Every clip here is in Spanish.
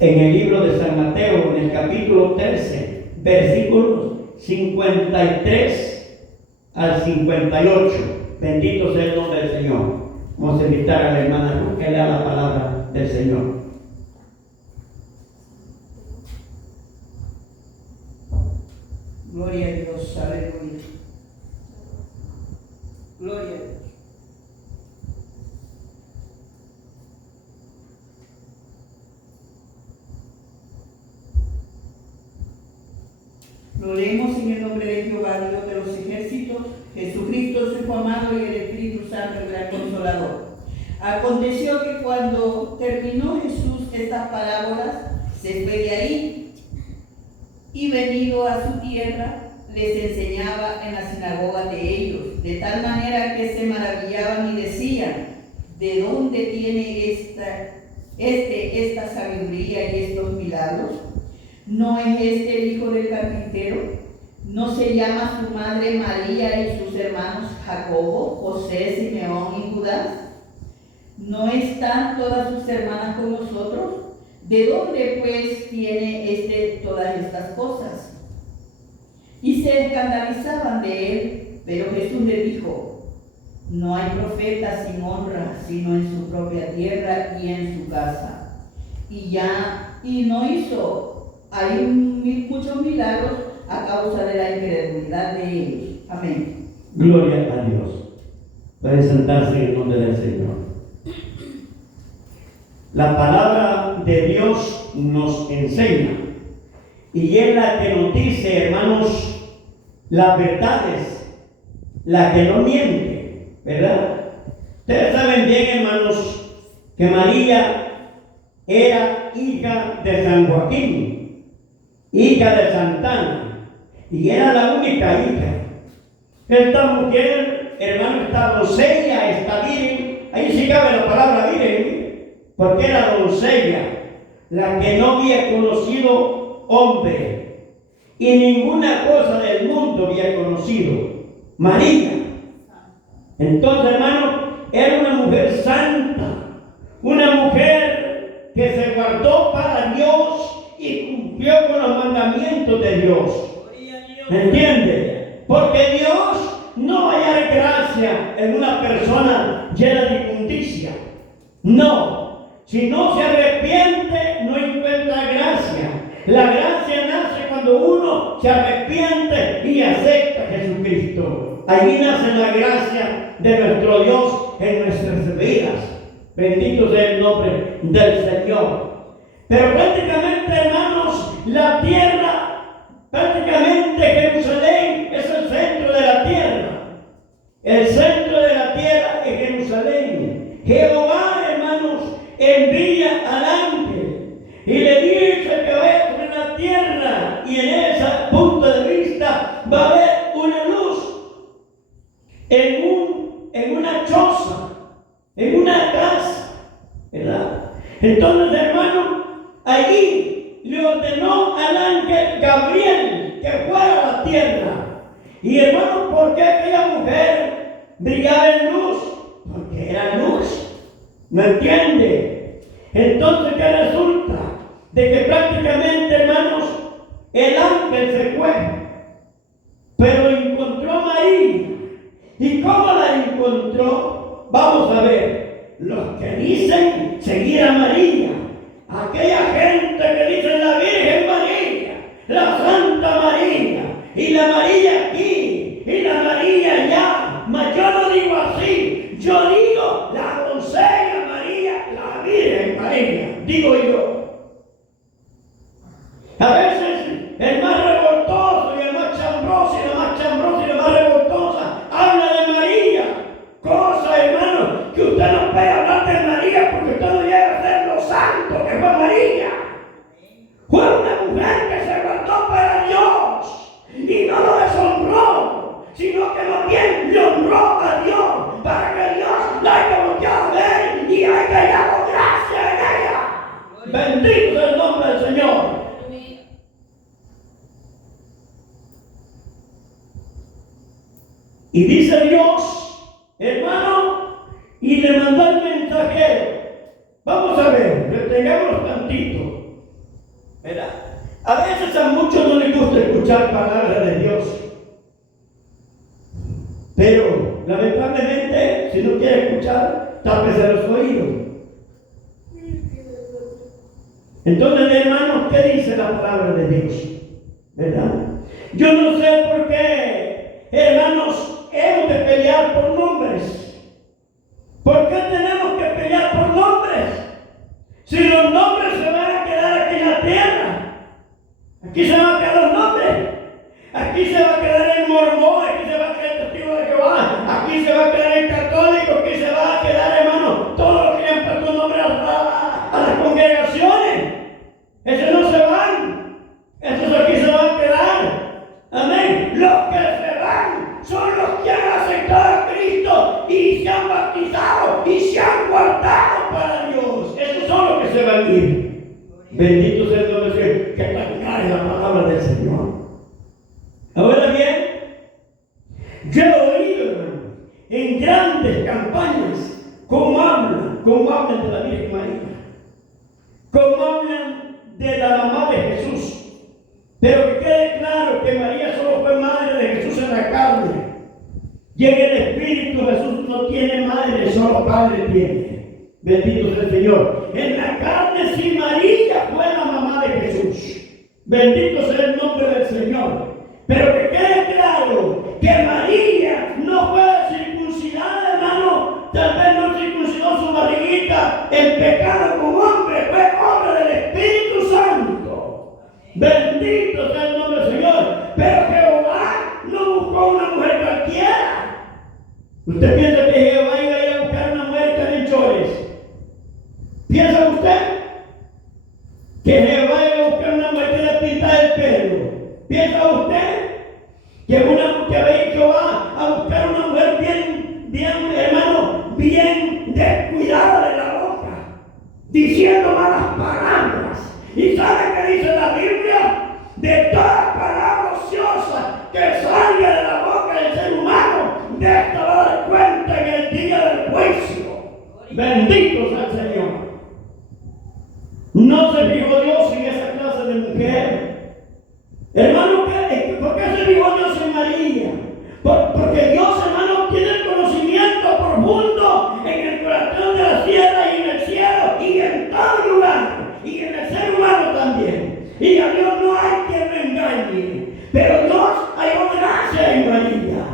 en el libro de San Mateo, en el capítulo 13, versículos 53 al 58. Bendito sea el nombre del Señor. Vamos a invitar a la hermana Ruth que lea la palabra del Señor. Gloria a Dios, aleluya. Gloria a Dios. Lo leemos en el nombre de Jehová, Dios de los ejércitos, Jesucristo, su Hijo amado, y el Espíritu Santo, el gran Consolador. Aconteció que cuando terminó Jesús estas parábolas, se fue de ahí y venido a su tierra, les enseñaba en la sinagoga de ellos, de tal manera que se maravillaban y decían: ¿de dónde tiene esta sabiduría y estos milagros? ¿No es este el hijo del carpintero? ¿No se llama su madre María y sus hermanos Jacobo, José, Simeón y Judas? ¿No están todas sus hermanas con nosotros? ¿De dónde pues tiene todas estas cosas? Y se escandalizaban de él, pero Jesús les dijo: no hay profeta sin honra, sino en su propia tierra y en su casa. Y no hizo muchos milagros a causa de la incredulidad de ellos. Amén. Gloria a Dios. Pueden sentarse en el nombre del Señor. La palabra de Dios nos enseña, y es la que nos dice, hermanos, las verdades, la que no miente, ¿verdad? Ustedes saben bien, hermanos, que María era hija de San Joaquín, hija de Santana, y era la única hija. Esta mujer, hermano, está doncella, está virgen. Ahí sí cabe la palabra virgen, porque era doncella, la que no había conocido hombre, y ninguna cosa del mundo había conocido. María. Entonces, hermano, era una mujer santa, una mujer que se guardó para Dios y cumplió con los mandamientos de Dios. ¿Me entiende? Porque Dios no va a hallar gracia en una persona llena de inmundicia. No. Si no se arrepiente, no encuentra gracia. La gracia nace cuando uno se arrepiente y acepta a Jesucristo. Allí nace la gracia de nuestro Dios en nuestras vidas. Bendito sea el nombre del Señor. Pero prácticamente, hermanos, la tierra, prácticamente Jerusalén es el centro de la tierra. El centro de la tierra es Jerusalén. Jehová, hermanos, envía al ángel y le dice que vaya sobre la tierra, y en ese punto de vista va a haber una luz en una choza, en una casa, ¿verdad? Entonces, hermano, allí le ordenó al ángel Gabriel que fuera a la tierra. Y hermano, ¿por qué aquella mujer brillaba en luz? Porque era luz. ¿Me entiende? Entonces, ¿qué resulta? De que prácticamente, hermanos, el ángel se fue, pero encontró a María. ¿Y cómo la encontró? Vamos a ver. Los que dicen seguir a María, aquella gente que dice la Virgen María, la Santa María, y la María aquí, y la María allá. Mas yo no digo así, yo digo la doncella María, la Virgen María, digo yo. A veces el más revoltoso y el más chambroso y la más chambrosa y la más revoltosa habla de María. Cosa, hermano, que usted no puede hablar de María porque usted no llega a ser lo santo que fue María. Fue una mujer que se guardó para Dios y no lo deshonró, sino que más bien le honró a Dios para que Dios la haya volteado a ver y haya hallado gracia en ella. Bendito sea el nombre del Señor. Y dice Dios, hermano, y le mandó el mensajero. Vamos a ver, detengamos tantito. ¿verdad? A veces a muchos no les gusta escuchar palabras de Dios. Pero, lamentablemente, si no quiere escuchar, tápese los oídos. Entonces, hermanos, ¿qué dice la palabra de Dios? ¿Verdad? Yo no sé por qué, hermanos, hemos de pelear por nombres. ¿Por qué tenemos que pelear por nombres? Si los nombres se van a quedar aquí en la tierra, aquí se van a quedar los nombres. Aquí se va a quedar el mormón, aquí se va a quedar el testigo de Jehová, aquí se va a quedar el católico, aquí se va a quedar, hermano, todos los que han puesto nombre a las congregaciones. Esos no se van, esos aquí se van a quedar. Amén. Los que se van son los que han aceptado a Cristo y se han bautizado y se han guardado para Dios. Esos son los que se van a ir. Bendito sea el nombre del Señor, que practicar la palabra del Señor. Ahora bien, yo he oído, hermano, en grandes campañas, cómo hablan de la Virgen María, cómo hablan de la mamá de Jesús. Pero que quede claro que María solo fue madre de Jesús en la carne. Y en el Espíritu Jesús no tiene madre, solo Padre tiene. Bendito sea el Señor. En la carne sí María fue la mamá de Jesús. Bendito sea el nombre del Señor. Pero que quede claro que María no fue circuncidada, hermano. Tal vez no circuncidó su barriguita en pecado como hombre, fue obra del Espíritu Santo. Bendito sea el nombre del Señor. Pero Jehová no buscó una mujer cualquiera. ¿Usted piensa que Jehová iba a ir a buscar una mujer calenchores? ¿Piensa usted que Jehová iba a buscar una mujer que le pintara el pelo? ¿Piensa usted que Jehová a buscar una mujer bien, hermano, bien descuidada de la boca, diciendo malas palabras? ¿Y sabe qué dice la Biblia? De toda palabra ociosa que salga de la boca del ser humano, de esta va a dar cuenta en el día del juicio. Bendito sea el Señor. No se fijó Dios en esa clase de mujer. Hermano, ¿por qué se fijó Dios en María? Porque Dios, hermano, tiene el conocimiento profundo en el corazón de la tierra y en el cielo y en todo lugar, y en el ser humano también. Y a Dios no hay quien lo engañe, pero Dios halló gracia en María.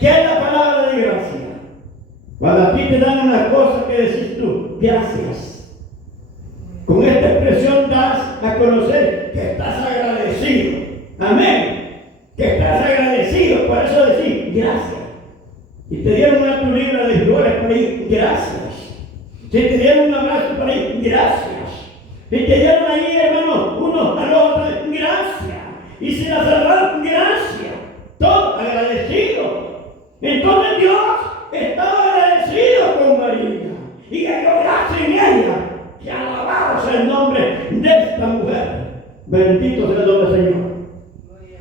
¿Qué es la palabra de gracia? Cuando a ti te dan una cosa que decís tú, gracias. Con esta expresión das a conocer que estás agradecido. Amén. Que estás agradecido. Por eso decís gracias. Si te dieron una tu libra de flores por ahí, gracias. Si te dieron un abrazo por ahí, gracias. Si te dieron ahí, hermano, unos a los otros, gracias. Y si la saludaron, gracias. Todo agradecido. Entonces Dios estaba agradecido con María. Y halló gracia en ella. Y alabado sea el nombre de esta mujer. Bendito sea el nombre del Señor.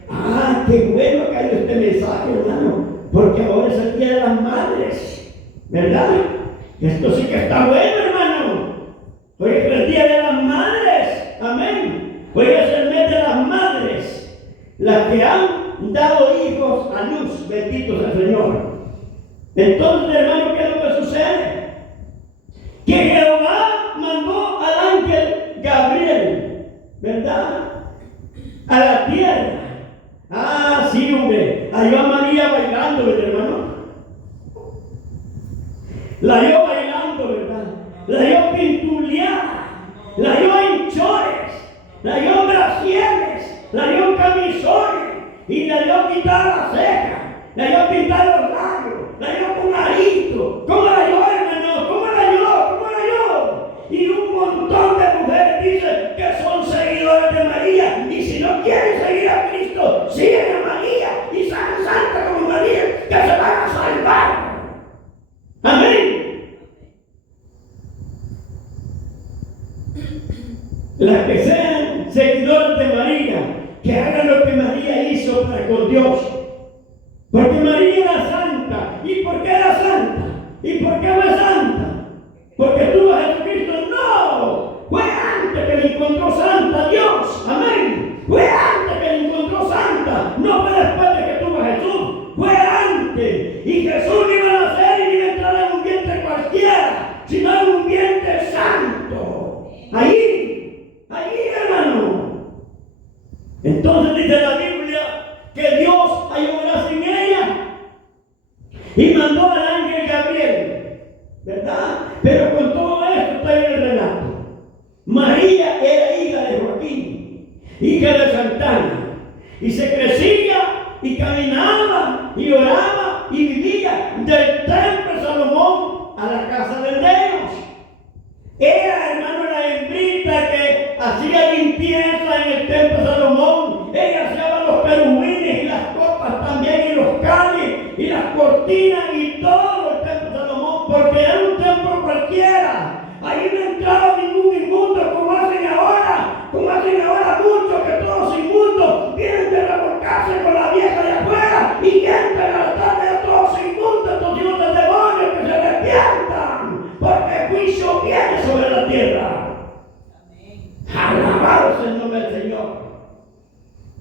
Ah, qué bueno que hay este mensaje, hermano. Porque ahora es el día de las madres. ¿Verdad? Esto sí que está bueno, hermano. Hoy es el día de las madres. Amén. Hoy es el mes de las madres. Las que han dado hijos a luz. Bendito sea el Señor. Entonces, hermano, ¿qué es lo que sucede? Que Jehová mandó al ángel Gabriel, ¿verdad? A la tierra. Ah, sí, hombre. Halló a María bailando, ¿verdad, hermano? La halló bailando, ¿verdad? La halló pintuleada. La halló en chores. La halló en brasieres. La halló en camisones. Y la halló quitar la ceja. La halló pintar los labios. La halló con arito. ¿Cómo la halló, hermano? ¿Cómo la halló? ¿Cómo la halló? Y un montón de mujeres dicen que son seguidores de María. Y si no quieren seguir a Cristo, siguen a María y sean santas como María, que se van a salvar. Amén. Las que sean seguidores de María, que hagan lo que María hizo para con Dios. Porque María era santa. ¿Y por qué era santa? ¿Y por qué fue santa? Porque tuvo a Jesucristo. No, fue antes que le encontró santa Dios. María era hija de Joaquín, hija de Santana, y se crecía y caminaba y oraba y vivía del templo de Salomón a la casa de Dios. Era, hermano, la hembrita que hacía limpieza en el templo de Salomón. Ella hacía los querubines y las copas también, y los cálices y las cortinas y todo el templo de Salomón, porque era un templo cualquiera. Ahí no entraba ningún inmundo como hacen ahora muchos, que todos inmundos vienen de revolcarse con la vieja de afuera y entran a la tarde a todos inmundos, estos hijos del demonio que se despiertan, porque el juicio viene sobre la tierra. Alabado sea el nombre del Señor.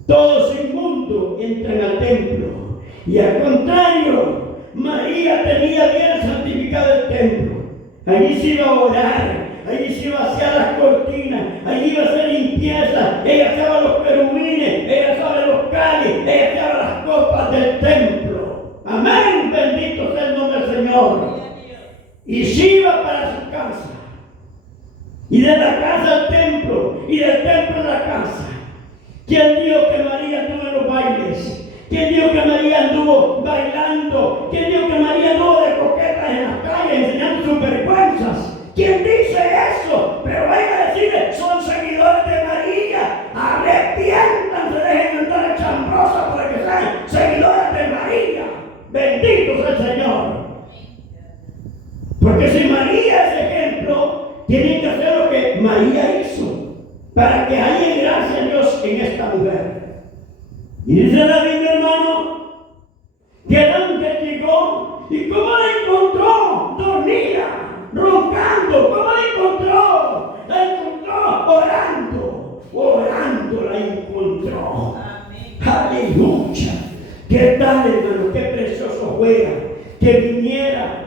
Todos inmundos entran al templo, y al contrario, María tenía bien santificado el templo. Allí se iba a orar, allí se iba a hacer las cortinas, allí iba a hacer limpieza. Ella hacía los querubines, ella hacía los cálices, ella hacía las copas del templo. Amén, bendito sea el nombre del Señor. Y se iba para su casa, y de la casa al templo, y del templo a la casa. ¿Quién dijo que María anduvo en los bailes? ¿Quién dijo que María anduvo bailando? ¿Quién dijo que María anduvo de coquetas en las calles enseñando sus vergüenzas? ¿Quién dice eso? Pero venga a decirle, son seguidores de María. Arrepiéntanse, dejen entrar en chambrosa para que sean seguidores de María. Bendito sea el Señor. Porque si María es ejemplo, tienen que hacer lo que María hizo para que haya gracia a Dios en esta mujer. Y dice la Biblia, hermano, que el ángel llegó, ¿y cómo la encontró? Dormida, roncando. ¿Cómo la encontró? La encontró orando la encontró. Amén. Aleluya. ¿Qué tal, hermano? Qué precioso fuera que viniera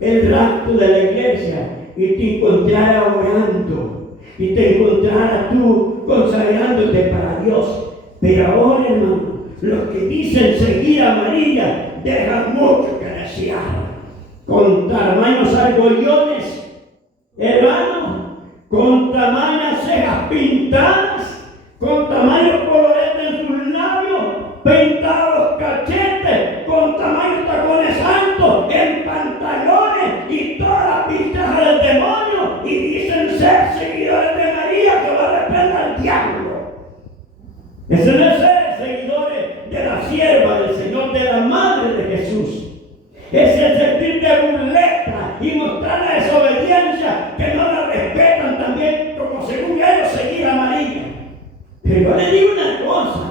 el rapto de la iglesia y te encontrara orando, y te encontrara tú consagrándote para Dios. Pero ahora, hermano, los que dicen seguir a María dejan mucho que desear. Con tamaños argollones, hermano, con tamañas cejas pintadas, con tamaños coloretes en sus labios, pintados los cachetes, con tamaños tacones altos, en pantalones y todas las pintadas del demonio, y dicen ser seguidores de María, que lo reprenda al diablo. Ese no es ser seguidores de la sierva del Señor, de la Madre de Jesús. Ese es sentir de burleta y mostrar la desobediencia, que no la respetan también, como según ellos seguir a María. Pero yo le digo una cosa: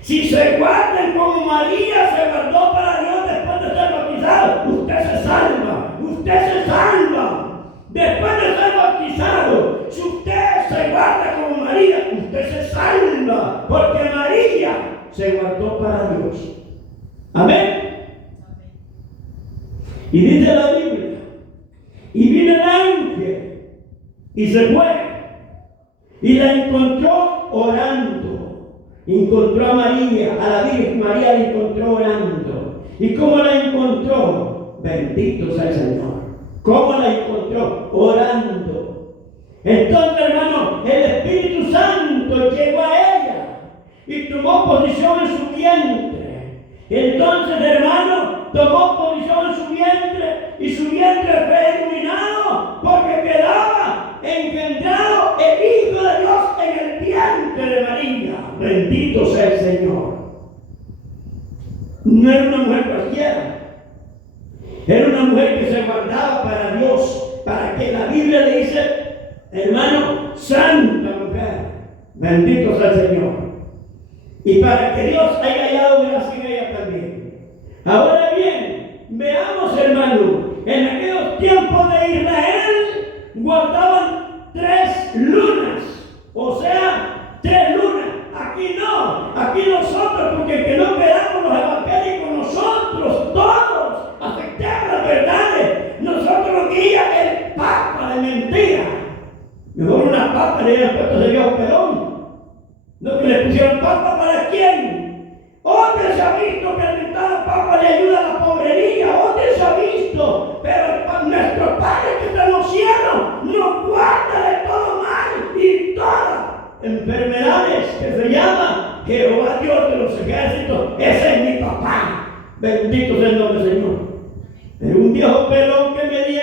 si se guardan como María se guardó para Dios después de ser bautizado, usted se salva, usted se salva. Después de ser bautizado, si usted se guarda como María, usted se salva, porque María se guardó para Dios. Amén. Y dice la Biblia, y vino el ángel y se fue, y la encontró orando. Encontró a María, a la Virgen María la encontró orando. ¿Y cómo la encontró? Bendito sea el Señor. ¿Cómo la encontró? Orando. Entonces, hermano, el Espíritu Santo llegó a ella y tomó posición en su vientre. Entonces, hermano, tomó posición en su vientre, y su vientre fue iluminado porque quedaba engendrado el Hijo de Dios en el vientre de María. Bendito sea el Señor. No era una mujer cualquiera. Era una mujer que se guardaba para Dios, para que la Biblia le dice, hermano, santa mujer. Bendito sea el Señor. Y para que Dios haya hallado gracia en ella también. Ahora bien, veamos, hermano, en aquellos tiempos de Israel guardaban 3 lunas, o sea, 3 lunas. Aquí no, aquí nosotros, porque que no quedamos los evangélicos, nosotros todos aceptamos las verdades. Nosotros nos guía el papa de mentira. Mejor una papa le hubieran puesto ese viejo pelón. No, que le pusieron papa, ¿para quién? ¿Dónde se ha visto que alimentar papa le ayuda a la pobrería? ¿Dónde se ha visto? Pero nuestro Padre que está en los cielos nos guarda de todo mal. llama Jehová Dios de los ejércitos. Ese es mi papá. Bendito sea el nombre del Señor. Pero un viejo pelón que me diga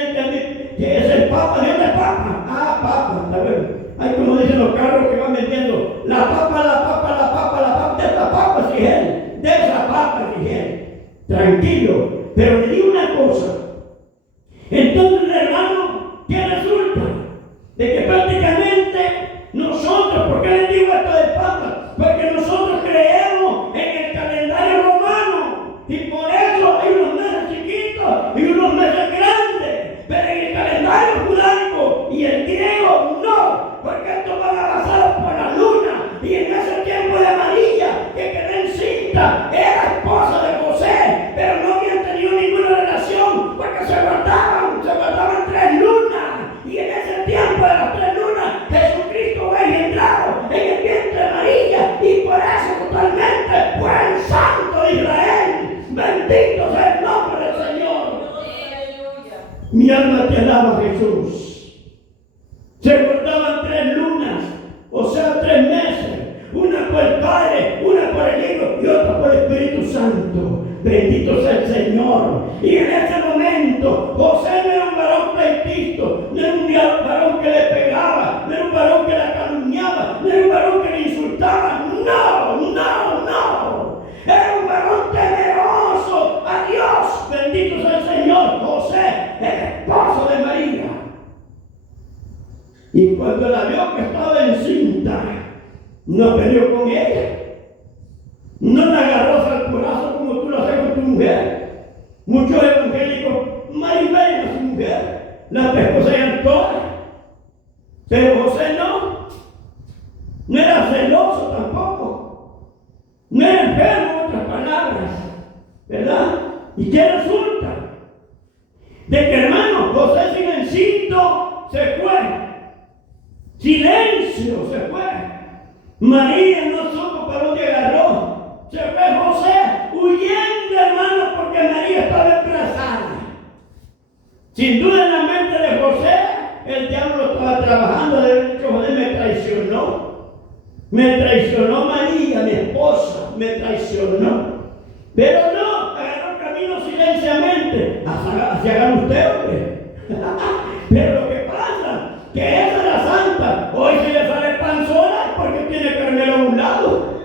que es el papa. ¿De dónde es papa? Ah, papa, está bueno. Hay como dicen los carros que van vendiendo. La papa, la papa, la papa, la papa. De esta papa sí él. De esa papa sí él. Tranquilo. Pero le digo una cosa. Entonces, hermano, ¿qué resulta? De que prácticamente nosotros, ¿por qué les digo esto del Papa? Porque nosotros creemos en el calendario romano y por eso hay unos meses chiquitos y unos meses grandes, pero en el calendario judaico y el griego no, porque estos van a pasar por la luna y en ese tiempo de María que quedó encinta era esposa de José, pero no habían tenido ninguna relación porque se guardaban 3 lunas. Y en ese tiempo de las 3 lunas, Jesucristo fue engendrado en el vientre de María y por eso totalmente fue el Santo de Israel. Bendito sea el nombre del Señor. Mi alma te alaba, Jesús. Se guardaban 3 lunas, o sea 3 meses. Una por el Padre, una por el Hijo y otra por el Espíritu Santo. Bendito sea el Señor. Y en ese momento, José no era un varón pleitisto, no era un varón que le pegaba, no era un varón que la calumniaba, no era un varón que le insultaba. No. Era un varón temeroso a Dios. Bendito sea el Señor. José, el esposo de María. Y cuando la vio que estaba encinta, no peleó con ella. No la agarró al corazón como tú lo haces con tu mujer. Muchos evangélicos maribelan a su mujer, la pescocean todas. Pero José no era celoso tampoco. No era enfermo, en otras palabras. ¿Verdad? ¿Y qué resulta? De que, hermano, José silencito se fue. Silencio se fue. María no supo para dónde agarró. Se fue José huyendo, hermano, porque María estaba embarazada. Sin duda en la mente de José, el diablo estaba trabajando. De hecho, José me traicionó. Me traicionó María, mi esposa, me traicionó. Pero no, agarró camino silenciamente. Así hagan ustedes, hombre. Pero lo que pasa, que esa es la santa. Hoy si le sale panzona porque tiene Carmelo a un lado.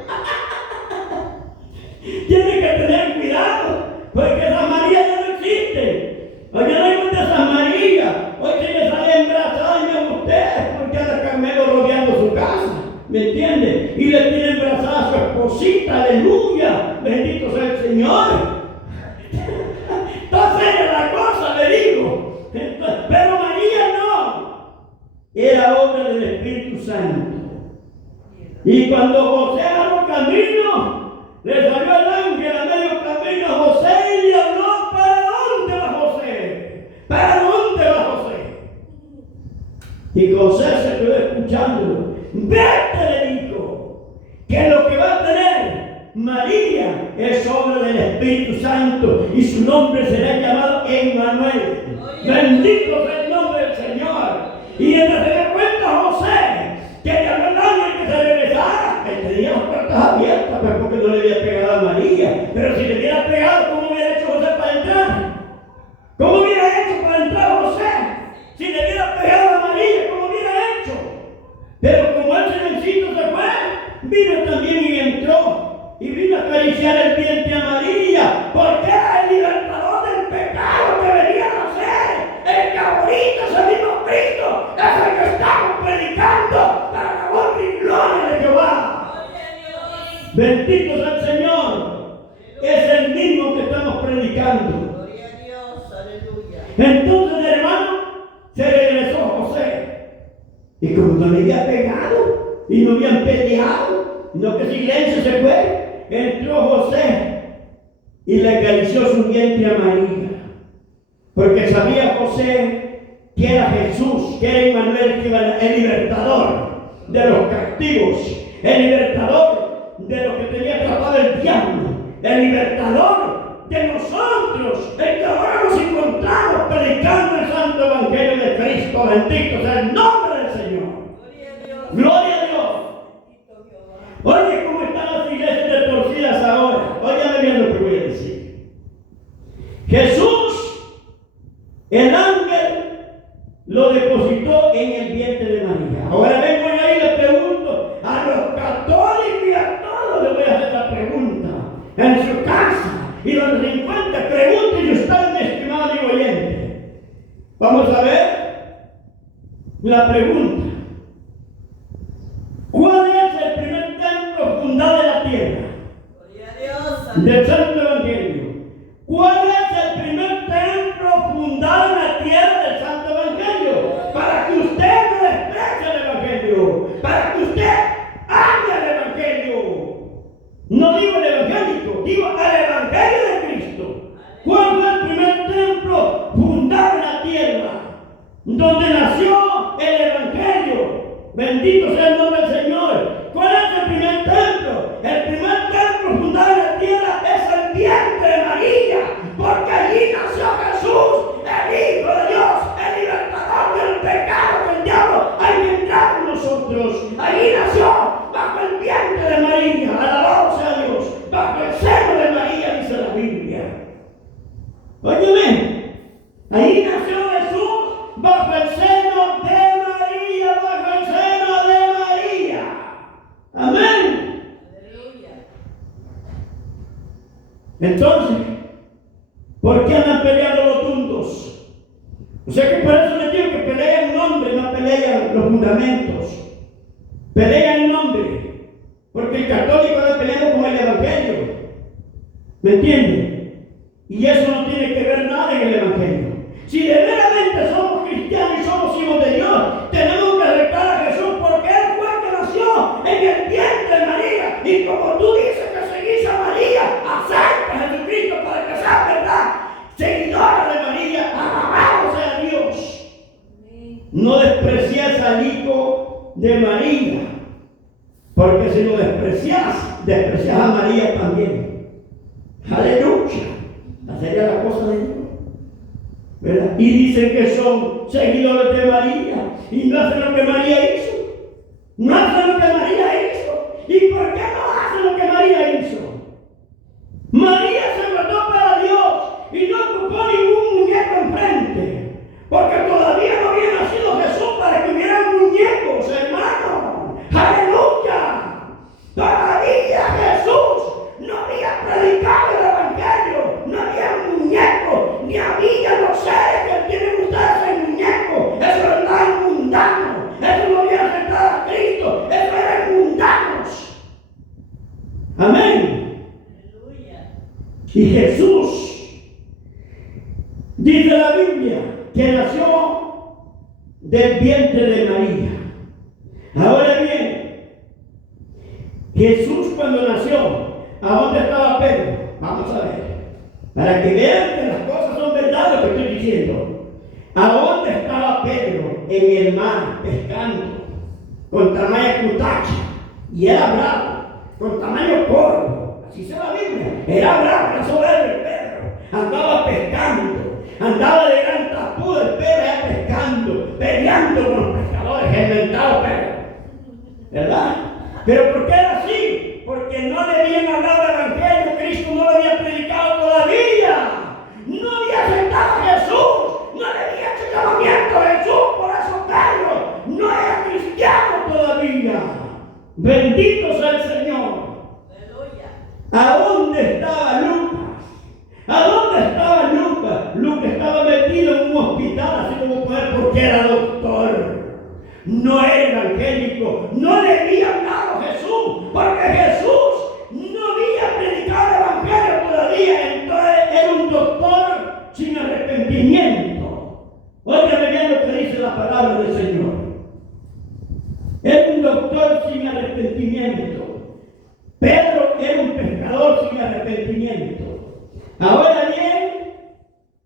Tiene que tener cuidado, porque esa María ya no existe. Hoy ya no hay muchas San María. Hoy si le sale embarazada, y ustedes, porque anda Carmelo rodeando su casa. ¿Me entiende? Y le tiene embarazada a su esposita, aleluya. Bendito sea el Señor. Está seria la cosa, le digo. Pero María no. Era obra del Espíritu Santo. Y cuando José agarró camino, le salió el ángel a medio camino a José y le habló: ¿para dónde va José? ¿Para dónde va José? Y José se quedó escuchándolo. Vete, le dijo, que lo que va a tener María es obra del Espíritu Santo y su nombre será llamado Emmanuel. Bendito sea el nombre del Señor. Y mientras se dio cuenta José que le habló el ángel que se regresara, él tenía las puertas abiertas, pero porque no le había pegado a María. Pero si le hubiera pegado, ¿cómo hubiera hecho José para entrar? ¿Cómo hubiera hecho para entrar José? Si le hubiera pegado a María, ¿cómo hubiera hecho? Pero como el silencito se fue, vino también y entró. Y vino a acariciar el vientre a María, porque era el libertador del pecado que venía a nacer. El que ahorita es el mismo Cristo, es el que estamos predicando para la honra y gloria de Jehová. Bendito sea el Señor. Es el mismo que estamos predicando. Gloria a Dios, aleluya. Entonces, hermano, se regresó José. Y como no le había pegado y no habían peleado, no que silencio se fue, entró José y le acarició su vientre a María. Porque sabía José que era Jesús, que era Emmanuel, que era el libertador de los captivos, el libertador de los que tenía atrapado el diablo, el libertador de nosotros, el que ahora nos encontramos predicando el santo evangelio de Cristo. Bendito sea el nombre del Señor. Gloria a Dios. Gloria a Dios. Oye, Jesús, el ángel, lo depositó en el vientre de María. Ahora vengo ahí y le pregunto a los católicos y a todos les voy a hacer la pregunta. En su casa y donde se encuentre, pregúntenle usted, mi estimado amigo oyente. Vamos a ver la pregunta. ¿Cuál es el primer templo fundado en la tierra? Gloria a Dios. Del Santo Evangelio. ¿Cuál es el primer templo fundado en la tierra del Santo Evangelio? Para que usted no desprecie el Evangelio, para que usted ame el Evangelio. No digo el evangélico, digo el Evangelio de Cristo. ¿Cuál fue el primer templo fundado en la tierra? Donde nació el Evangelio. Bendito sea el nombre del Señor. ¿Cuál es el primer templo? El primer templo fundado en la tierra es el vientre de María, porque allí nació Jesús, el Hijo de Dios, el libertador del pecado que el diablo ha engendrado en nosotros. Allí nació, bajo el vientre de María, alabado sea Dios, bajo el seno de María, dice la Biblia. Óyeme, ahí nació Jesús, bajo el seno de María, bajo el seno de María. Amén. Aleluya. Entonces, ¿por qué andan peleando los tundos? O sea que por eso les digo que pelean en nombre, no pelean los fundamentos. Pelean en nombre, porque el católico anda peleando con el Evangelio. ¿Me entienden? Y eso no tiene que ver nada en el Evangelio. Si de verdaderamente somos cristianos y somos hijos de Dios, tenemos que aceptar a Jesús porque Él fue el que nació en el vientre de María. Y como tú dices que seguís a María, acepta a Jesucristo para que seas verdad seguidora de María. Alabado sea Dios. No desprecias al Hijo de María, porque si lo desprecias, desprecias a María también. Aleluya. Esa sería la cosa de Dios, ¿verdad? Y dicen que son seguidores de María y no hacen lo que María hizo. No hacen lo que María hizo. ¿Y por qué no hacen lo que María hizo? María se guardó para Dios y no ocupó ningún muñeco enfrente, porque todavía no había nacido Jesús para que hubieran muñecos, hermano. ¡Aleluya! Todavía Jesús no había predicado el Evangelio, no había muñecos, ni había los seres que tienen ustedes en muñecos. Eso era mundano, eso no había aceptado a Cristo, eso eran mundanos. Amén. Aleluya. Y Jesús, dice la Biblia, que nació del vientre de María. Ahora bien, Jesús cuando nació, ¿a dónde estaba Pedro? Vamos a ver, para que vean que las cosas son verdad lo que estoy diciendo. ¿A dónde estaba Pedro? En el mar, pescando, con tamaño cutacha, y era bravo, con tamaño corvo, así se la Biblia, era bravo, era soberbio Pedro, andaba pescando, andaba de gran tapudo el Pedro allá pescando, peleando con los pescadores, el mentado Pedro, ¿verdad? Pero ¿por qué era así? Porque no le habían hablado del Evangelio, Cristo no lo había predicado todavía, no había aceptado a Jesús, no le había hecho llamamiento a Jesús, por eso Pedro no era cristiano todavía. Bendito sea el Señor. Aleluya. ¿A dónde estaba Lucas? ¿A dónde estaba Lucas? Lucas estaba metido en un hospital, así como poder, porque era doctor. No era evangélico, no le había hablado a Jesús, porque Jesús no había predicado el Evangelio todavía, entonces era un doctor sin arrepentimiento. Óigame bien lo que dice la palabra del Señor. Era un doctor sin arrepentimiento. Pedro era un pescador sin arrepentimiento. Ahora bien,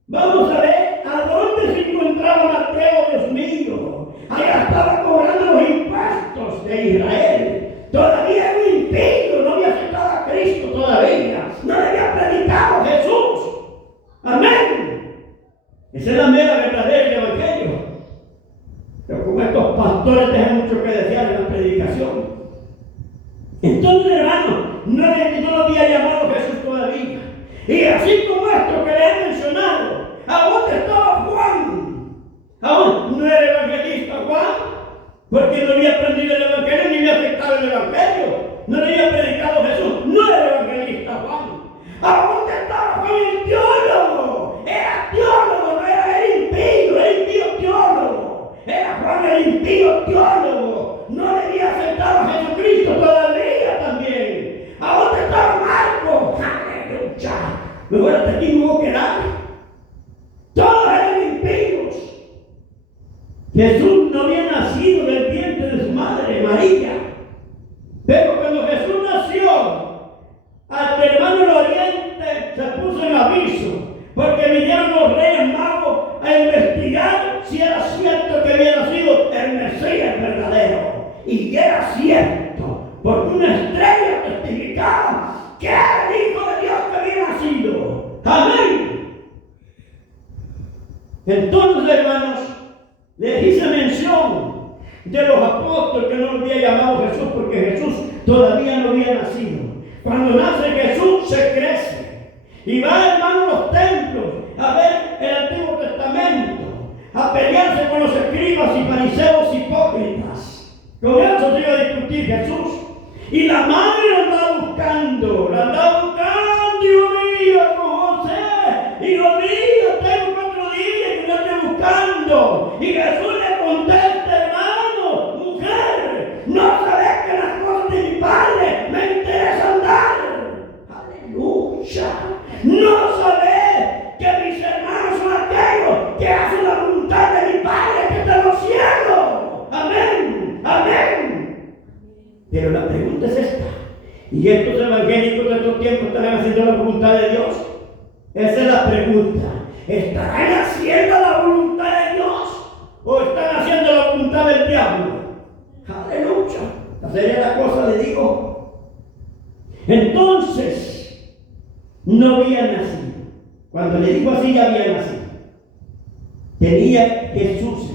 vamos a ver a dónde se encontraba Mateo, Dios mío. Allá estaba cobrando los impuestos de Israel. Todavía era un impío, no había aceptado a Cristo todavía. No le había predicado a Jesús. Amén. Esa es la mera verdadera del Evangelio. Pero como estos pastores dejan mucho que desear en la predicación. Entonces, hermano, no lo había llamado Jesús todavía. Y así como esto que le he mencionado, porque no había aprendido el Evangelio ni había aceptado el Evangelio. No le había predicado Jesús, no era evangelista Juan. ¿A dónde estaba Juan el teólogo? Era teólogo, no era impío teólogo. Era Juan el impío teólogo. No le había aceptado a Jesucristo todavía también. ¿A dónde estaba Marcos? ¡Aleluya! Mejor hasta aquí me voy a quedar. Todos eran impíos. Jesús no había nacido del vientre de su madre, María. Pero cuando Jesús nació, hasta el hermano del Oriente se puso en aviso, porque vinieron los reyes magos a investigar si era cierto que había nacido el Mesías verdadero. Y era cierto, porque una estrella testificaba que era el Hijo de Dios que había nacido. Amén. Entonces, hermanos, les hice mención de los apóstoles que no lo había llamado Jesús, porque Jesús todavía no había nacido. Cuando nace Jesús se crece y va, hermano, a los templos a ver el Antiguo Testamento, a pelearse con los escribas y fariseos hipócritas. Con eso se iba a discutir Jesús. Y la madre lo andaba buscando, Dios mío, con José. Y lo mío, tengo 4 días que lo estoy buscando. Y Jesús le contesta, hermano, mujer, no sabes que las cosas de mi padre me interesan dar. Aleluya. No sabes que mis hermanos son aquellos que hacen la voluntad de mi Padre que está en los cielos. Amén. Amén. Pero la pregunta es esta. ¿Y estos evangélicos de estos tiempos estarán haciendo la voluntad de Dios? Esa es la pregunta. ¿Estarán haciendo la voluntad de Dios o están haciendo la voluntad del diablo? Aleluya. Esa sería la cosa, le digo. Entonces, no había nacido. Cuando le digo así, ya había nacido. Tenía Jesús.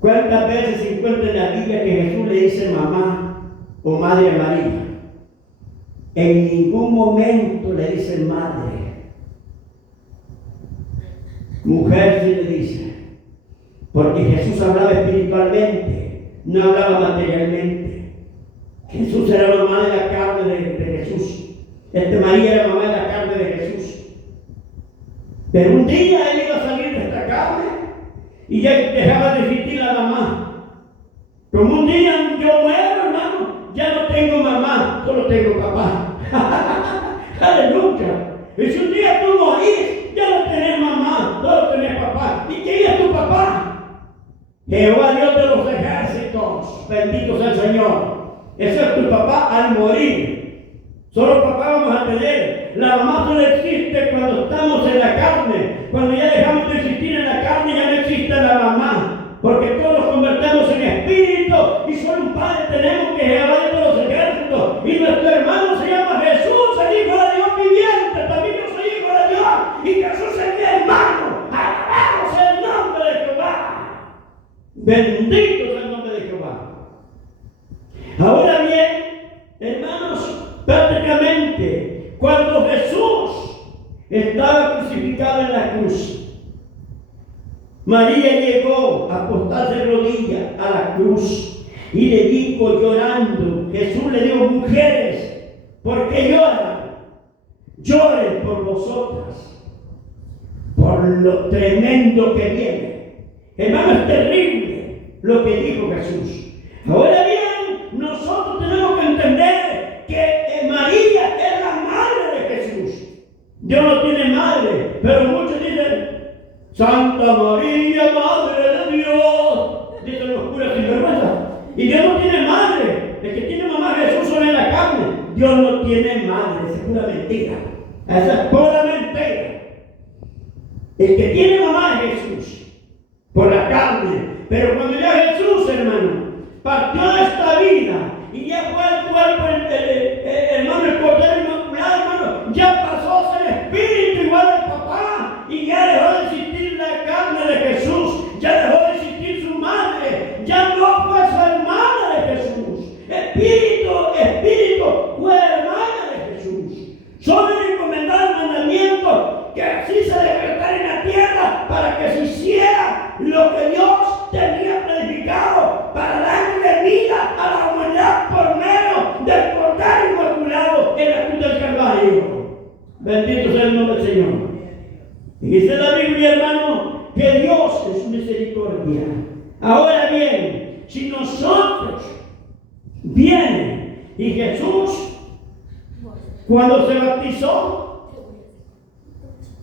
¿Cuántas veces se encuentra en la Biblia que Jesús le dice mamá o madre a María? En ningún momento le dice madre. Mujer sí le dice. Porque Jesús hablaba espiritualmente, no hablaba materialmente. Jesús era mamá de la carne de Jesús. María era mamá de la carne de Jesús. Pero un día él iba a salir de esta carne y ya dejaba de existir la mamá. Como un día yo muero, hermano, ya no tengo mamá, solo tengo papá. Aleluya. Y si un día tú morís, ya no tenés mamá, solo tenés papá. ¿Y quién es tu papá? Jehová Dios de los ejércitos. Bendito sea el Señor. Ese es tu papá al morir. Solo papá vamos a tener. La mamá solo existe cuando estamos en la carne. Cuando ya dejamos de existir en la carne, ya no existe la mamá. Porque todos nos convertimos en espíritu y solo un Padre tenemos, que Jehová de los ejércitos. Y nuestro hermano se llama Jesús, el Hijo de Dios viviente. También yo soy Hijo de Dios y Jesús es mi hermano. Alabamos el nombre de Jehová. Bendito sea el nombre de Jehová. Ahora bien, hermanos, prácticamente cuando Jesús estaba crucificado en la cruz, María llegó a postarse de rodillas a la cruz y le dijo llorando, Jesús le dijo, mujeres, ¿por qué lloran? Lloren por vosotras, por lo tremendo que viene. Hermano, es terrible lo que dijo Jesús. Ahora bien, nosotros tenemos que entender que María es la madre de Jesús. Dios no tiene madre, pero muchos dicen, Santa María, Madre de Dios, dicen los curas sin vergüenza. Y Dios no tiene madre. El que tiene mamá Jesús solo en la carne. Dios no tiene madre, es pura mentira. Esa es pura mentira. El que tiene mamá es Jesús, por la carne. Pero cuando ya Jesús, hermano, partió de esta vida y ya fue al cuerpo, hermano, el Cordero Inmaculado, hermano, ya pasó a ser espíritu igual al papá y ya dejó de existir la carne de Jesús, ya dejó de existir su madre, ya no fue su hermana de Jesús. Espíritu fue hermana de Jesús. Solo le encomendaba el mandamiento que así se despertara en la tierra para que se hiciera lo que Dios tenía Bendito sea el nombre del Señor. Y dice la Biblia, hermano, que Dios es misericordia. Ahora bien, si nosotros viene y Jesús, cuando se bautizó,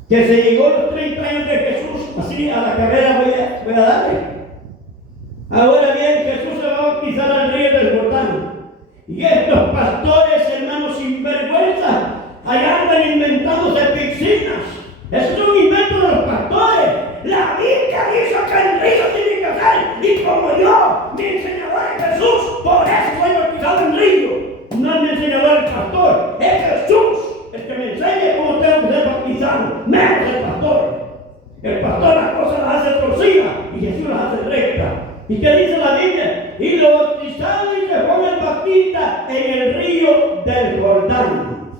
que se llegó los 30 años de Jesús, así a la carrera voy a darle. Ahora bien, Jesús se va a bautizar al río del Jordán. Y estos pastores, hermanos, sin vergüenza, allá andan inventándose piscinas. Eso es un invento de los pastores. La Biblia dice que el río tiene que ser. Y como yo, mi enseñador es Jesús, por eso soy bautizado en río. No es mi enseñador el pastor, es Jesús el que me enseña cómo tengo que ser bautizado, menos el pastor. El pastor las cosas las hace torcidas y Jesús las hace rectas. ¿Y qué dice la Biblia? Y lo bautizaron y se Juan el Bautista en el río del Jordán.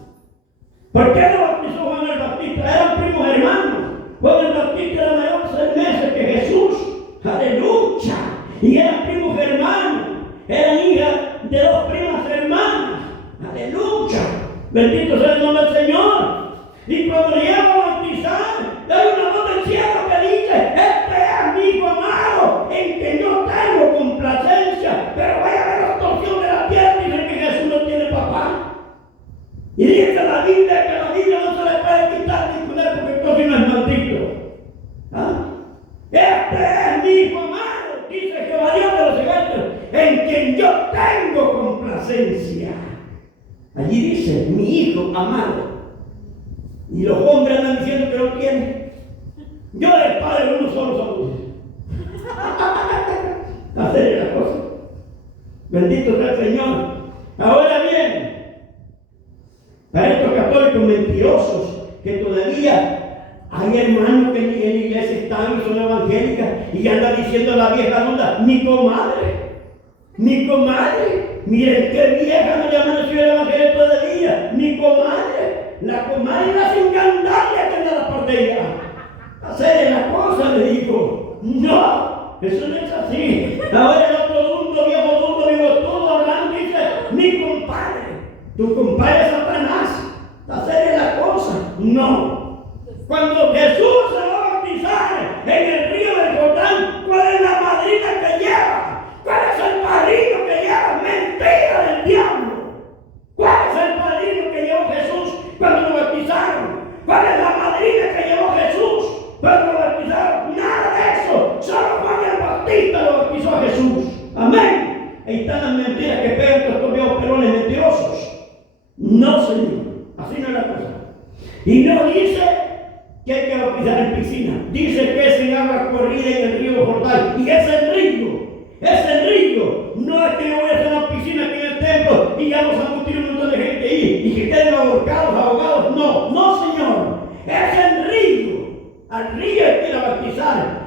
¿Por qué lo bautizó Juan el Bautista? Eran primos hermanos. Juan el Bautista era mayor de 6 meses que Jesús. ¡Aleluya! Y eran primos hermanos. Eran hijas de 2 primas hermanas. ¡Aleluya! Bendito sea el nombre del Señor. Y cuando le llevan a bautizar, hay una voz del cielo que dice: este es mi hijo amado, en que yo tengo complacencia. Pero vaya a ver la torsión de la tierra, dice que Jesús no tiene papá. Y dice la Biblia que la Biblia no se le puede quitar ni poner porque entonces no es maldito. ¿Ah? Este es mi hijo amado, dice Jehová Dios de los ejércitos, en quien yo tengo complacencia. Allí dice, mi hijo amado. Y los hombres andan diciendo que no tienen. Yo del Padre uno solo somos. Hacer la cosa. Bendito sea el Señor. Ahora bien, para estos católicos mentirosos que todavía hay hermanos que en la iglesia están y son evangélicas y andan diciendo la vieja onda, mi comadre, miren qué vieja me llaman así el evangelio todavía, mi comadre. La comadre la sin gandalia que anda la partida. Hacer la cosa, le dijo. No, eso no es así. Ahora el otro dundo, viejo todo hablando, dice, mi compadre. Tu compadre es Satanás. Hacer la cosa. No. Cuando Jesús se va a bautizar en el río del Jordán, ¿cuál es la madrina que lleva? ¿Cuál es el padrino que lleva? Mentira del diablo. ¿Cuál es el padrino que llevó Jesús cuando lo bautizaron? ¿Cuál es la madrina que llevó Jesús cuando lo bautizaron? Nada de eso. Solo Juan el Bautista lo bautizó a Jesús. Amén. Ahí están las mentiras que pegan estos viejos perones mentirosos. No, Señor. Así no es la cosa. Y no dice que hay que bautizar en piscina. Dice que es en agua corrida en el río Jordán. Y es el río. Es el río. No es que yo voy a hacer una piscina aquí en el templo y ya vamos a mutir un montón de gente ahí y que queden ahorcados, ahogados. No, no, Señor. Es el río. Al río hay que ir a bautizar.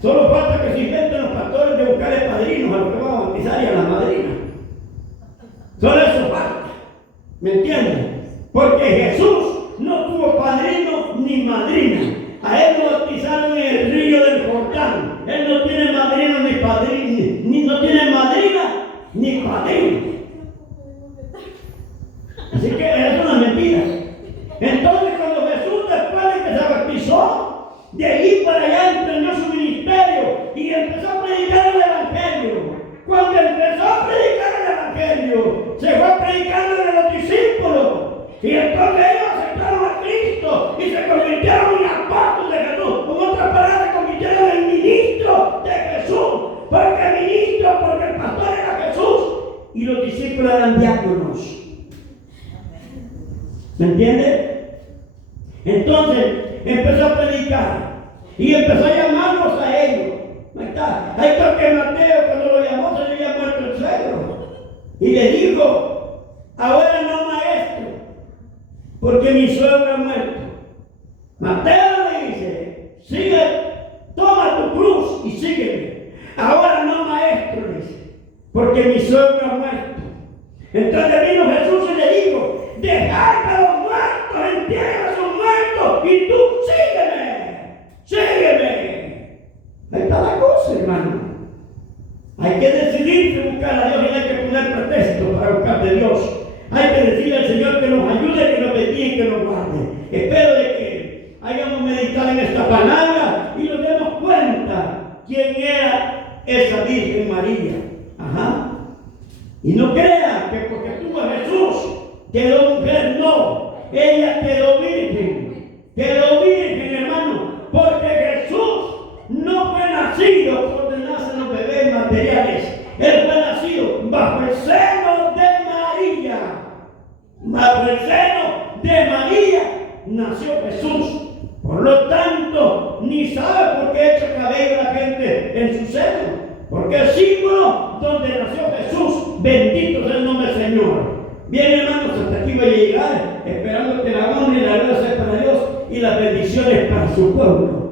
Solo falta que se inventen los pastores de buscarle padrinos a los que van a bautizar y a las madrinas. Solo eso falta. ¿Me entienden? Porque Jesús no tuvo padrino ni madrina. A él lo bautizaron en el río del Jordán. Él no tiene madrino ni padrino, no tiene madrina ni padrino. Así que es una mentira. Entonces cuando Jesús, después de que se bautizó, de allí para allá emprendió su ministerio y empezó a predicar el evangelio. Cuando empezó a predicar el evangelio, se fue predicando a los discípulos. Y entonces ellos aceptaron a Cristo y se convirtieron en apóstoles de Jesús. Con otras palabras, se convirtieron en ministros de Jesús. Porque ministro, porque el pastor era Jesús y los discípulos eran diáconos. ¿Me entiende? Entonces empezó a predicar y empezó a llamarlos a ellos. Ahí está. Ahí está que Mateo, cuando lo llamó, se le había muerto el suegro. Y le dijo: ahora no, maestro, porque mi suegro ha muerto. Mateo le dice: sigue, toma tu cruz y sígueme. Ahora no, maestro, le dice, porque mi suegro ha muerto. Entonces vino Jesús y le dijo: dejad a los muertos, entierren a sus muertos y tú sígueme. Ahí está la cosa, hermano. Hay que decidirse buscar a Dios y no hay que poner pretexto para buscar de Dios. Hay que decirle al Señor que nos ayude, que nos bendiga y que nos guarde. Espero de que hayamos meditado en esta palabra y nos demos cuenta quién era esa Virgen María. Ajá. Y no crea que porque tuvo a Jesús quedó mujer, no. Ella quedó virgen, hermano, porque Jesús no fue nacido por donde nacen los bebés materiales. Él fue nacido bajo el seno de María. Bajo el seno de María nació Jesús. Por lo tanto, ni sabe por qué echa cabello la gente en su seno. Porque el símbolo donde nació Jesús, bendito sea el nombre del Señor. Bien, hermanos, hasta aquí voy a llegar, esperando que la honra y la gloria sea para Dios y las bendiciones para su pueblo.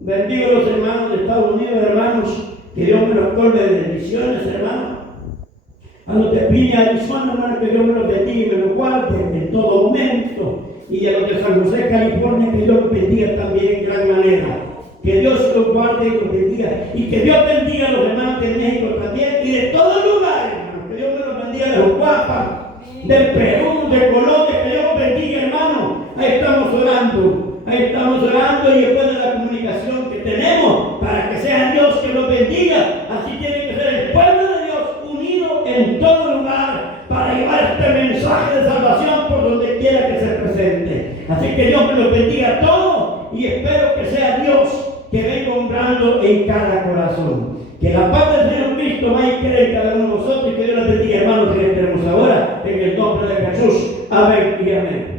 Bendigo a los hermanos de Estados Unidos, hermanos, que Dios me los colme de bendiciones, hermanos. A los de Piña, Arizona, hermanos, que Dios me los bendiga y me los guarde en todo momento. Y a los de San José, California, que Dios los bendiga también en gran manera. Que Dios los guarde y los bendiga. Y que Dios bendiga a los hermanos de México también y de todo lugar, hermanos. Que Dios me los bendiga de Uruguay, del Perú, de Colombia, que Dios los bendiga, hermano. Ahí estamos orando y después de la comunicación que tenemos, para que sea Dios que los bendiga. Así tiene que ser el pueblo de Dios unido en todo lugar para llevar este mensaje de salvación por donde quiera que se presente. Así que Dios me los bendiga a todos y espero que sea Dios que venga obrando en cada corazón. Que la paz del Señor Cristo vaya y quede en cada uno de nosotros y que Dios les bendiga, hermanos, que les tenemos ahora en el nombre de Jesús. Amén y amén.